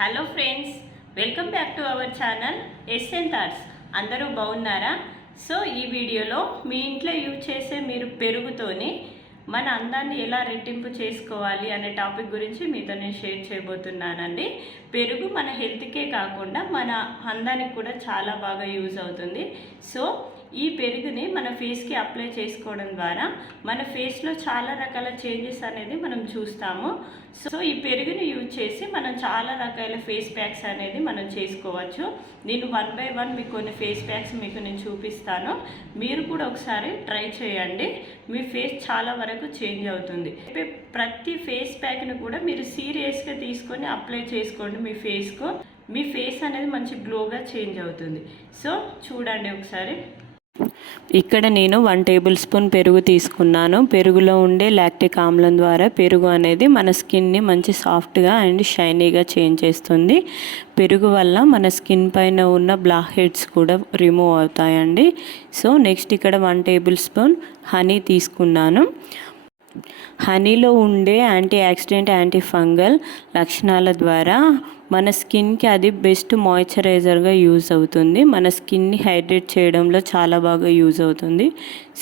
Hello friends welcome back to our channel SN thoughts అందరూ బాగున్నారా? So ఈ వీడియోలో మీ ఇంట్లో యూజ్ చేసే మీరు పెరుగుతోని మన అందాన్ని ఎలా రెట్టింపు చేసుకోవాలి అనే టాపిక్ గురించి మీతో నేను షేర్ చేయబోతున్నానండి. పెరుగు మన హెల్త్కే కాకుండా మన అందానికి కూడా చాలా బాగా యూజ్ అవుతుంది. సో ఈ పెరుగుని మన ఫేస్కి అప్లై చేసుకోవడం ద్వారా మన ఫేస్లో చాలా రకాల చేంజెస్ అనేది మనం చూస్తాము. సో ఈ పెరుగుని యూజ్ చేసి మనం చాలా రకాల ఫేస్ ప్యాక్స్ అనేది మనం చేసుకోవచ్చు. నేను వన్ బై వన్ మీకు కొన్ని ఫేస్ ప్యాక్స్ మీకు నేను చూపిస్తాను. మీరు కూడా ఒకసారి ట్రై చేయండి. మీ ఫేస్ చాలా వరకు చేంజ్ అవుతుంది. ప్రతి ఫేస్ ప్యాక్ని కూడా మీరు సీరియస్గా తీసుకొని అప్లై చేసుకోండి మీ ఫేస్కు. మీ ఫేస్ అనేది మంచి గ్లోగా చేంజ్ అవుతుంది. సో చూడండి ఒకసారి. ఇక్కడ నేను వన్ టేబుల్ స్పూన్ పెరుగు తీసుకున్నాను. పెరుగులో ఉండే లాక్టిక్ ఆమ్లం ద్వారా పెరుగు అనేది మన స్కిన్ని మంచి సాఫ్ట్గా అండ్ షైనీగా చేంజ్ చేస్తుంది. పెరుగు వల్ల మన స్కిన్ పైన ఉన్న బ్లాక్ హెడ్స్ కూడా రిమూవ్ అవుతాయండి. సో నెక్స్ట్ ఇక్కడ వన్ టేబుల్ స్పూన్ హనీ తీసుకున్నాను. హనీలో ఉండే యాంటీ యాక్సిడెంట్ యాంటీ ఫంగల్ లక్షణాల ద్వారా మన స్కిన్కి అది బెస్ట్ మాయిశ్చరైజర్గా యూజ్ అవుతుంది. మన స్కిన్ని హైడ్రేట్ చేయడంలో చాలా బాగా యూజ్ అవుతుంది.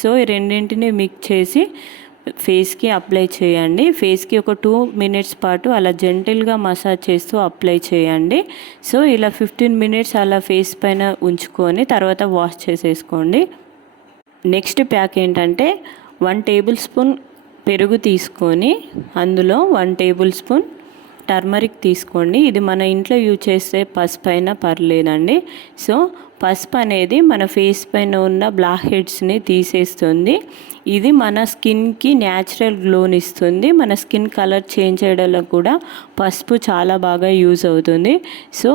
సో ఈ రెండింటిని మిక్స్ చేసి ఫేస్కి అప్లై చేయండి. ఫేస్కి ఒక టూ మినిట్స్ పాటు అలా జెంటిల్గా మసాజ్ చేస్తూ అప్లై చేయండి. సో ఇలా ఫిఫ్టీన్ మినిట్స్ అలా ఫేస్ పైన ఉంచుకొని తర్వాత వాష్ చేసేసుకోండి. నెక్స్ట్ ప్యాక్ ఏంటంటే వన్ టేబుల్ స్పూన్ పెరుగు తీసుకొని అందులో వన్ టేబుల్ స్పూన్ టర్మరిక్ తీసుకోండి. ఇది మన ఇంట్లో యూజ్ చేసే పసుపు అయినా పర్లేదండి. సో పసుపు అనేది మన ఫేస్ పైన ఉన్న బ్లాక్ హెడ్స్ని తీసేస్తుంది. ఇది మన స్కిన్కి న్యాచురల్ గ్లోని ఇస్తుంది. మన స్కిన్ కలర్ చేంజ్ చేయడంలో కూడా పసుపు చాలా బాగా యూజ్ అవుతుంది. సో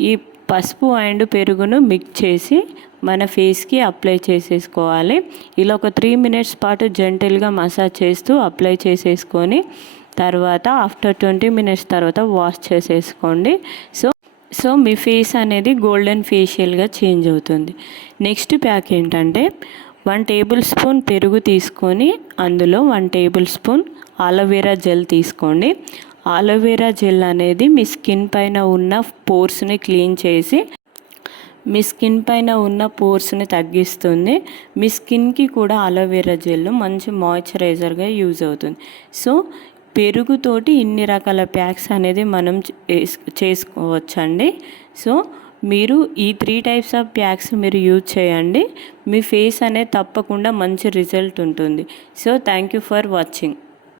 ఈ పసుపు అండ్ పెరుగును మిక్స్ చేసి మన ఫేస్కి అప్లై చేసేసుకోవాలి. ఇలా ఒక త్రీ మినిట్స్ పాటు జెంటిల్గా మసాజ్ చేస్తూ అప్లై చేసేసుకొని తర్వాత ఆఫ్టర్ ట్వంటీ మినిట్స్ తర్వాత వాష్ చేసేసుకోండి. సో సో మీ ఫేస్ అనేది గోల్డెన్ ఫేషియల్గా చేంజ్ అవుతుంది. నెక్స్ట్ ప్యాక్ ఏంటంటే వన్ టేబుల్ స్పూన్ పెరుగు తీసుకొని అందులో one tablespoon aloe vera gel తీసుకోండి. ఆలోవేరా జెల్ అనేది మీ స్కిన్ పైన ఉన్న పోర్స్ని క్లీన్ చేసి మీ స్కిన్ పైన ఉన్న పోర్స్ని తగ్గిస్తుంది. మీ స్కిన్కి కూడా అలోవెరా జెల్ మంచి మాయిశ్చరైజర్గా యూజ్ అవుతుంది. సో పెరుగుతోటి ఇన్ని రకాల ప్యాక్స్ అనేది మనం చేసుకోవచ్చండి. సో మీరు ఈ త్రీ టైప్స్ ఆఫ్ ప్యాక్స్ మీరు యూజ్ చేయండి. మీ ఫేస్ అనేది తప్పకుండా మంచి రిజల్ట్ ఉంటుంది. So thank you for watching.